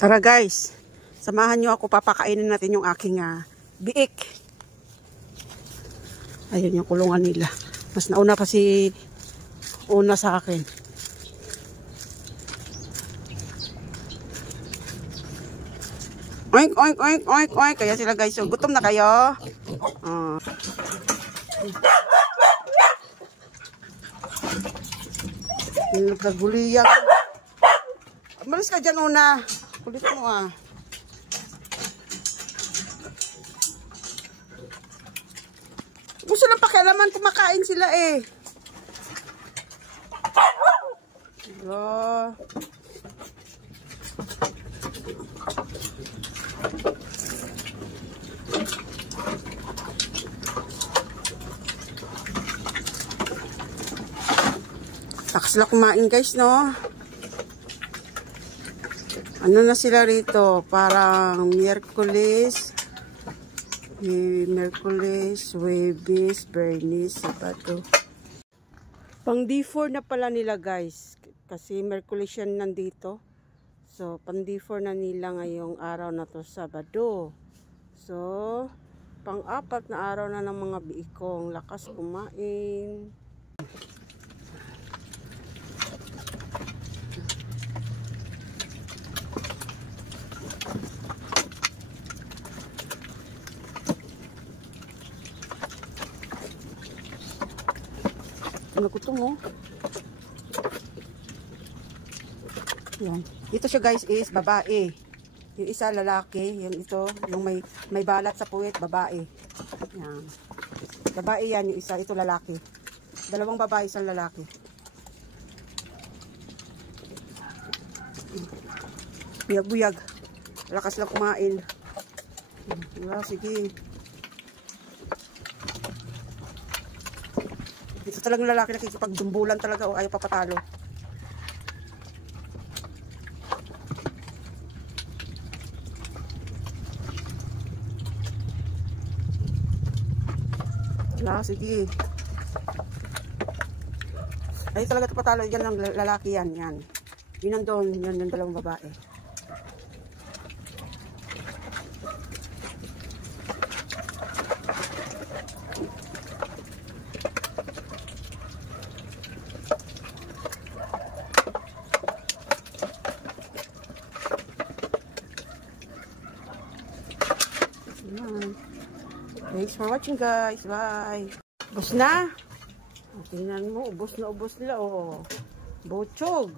Tara guys, samahan nyo ako, papakainin natin yung aking biik. Ayun yung kulungan nila. Mas nauna pa si una sa akin. Oink, oink, oink, oink, oink. Kaya sila guys, so, gutom na kayo? Nagkaguliyak. Malis ka dyan una. Kulit mo Gusto lang pakialaman, kumakain sila eh. Hello. Takas sila kumain guys, no? Ano na sila rito? Parang Miyerkules, Huwebes, Bernis, Sabado. Pang D4 na pala nila guys. Kasi Miyerkules yan nandito. So, pang D4 na nila ngayong araw na to, Sabado. So, pang-apat na araw na ng mga biikong. Lakas kumain. Nagutom mo. Yan. Ito siya guys is babae. Yung isa lalaki. Yung ito, yung may balat sa puwet, babae. Yan. Babae yan, yung isa. Ito lalaki. Dalawang babae, isang lalaki. Buyag-buyag. Lakas lang kumain. Sige. Ito talagang lalaki nakikipagdumbulan talaga o ayaw papatalo. Sige. Ayaw talaga ito patalo. Yan ang lalaki yan. Yan. Yun nandun. Yan yung dalawang babae. Thanks for watching guys. Bye. Ubos na. Tingnan mo. Ubos na. Bochog.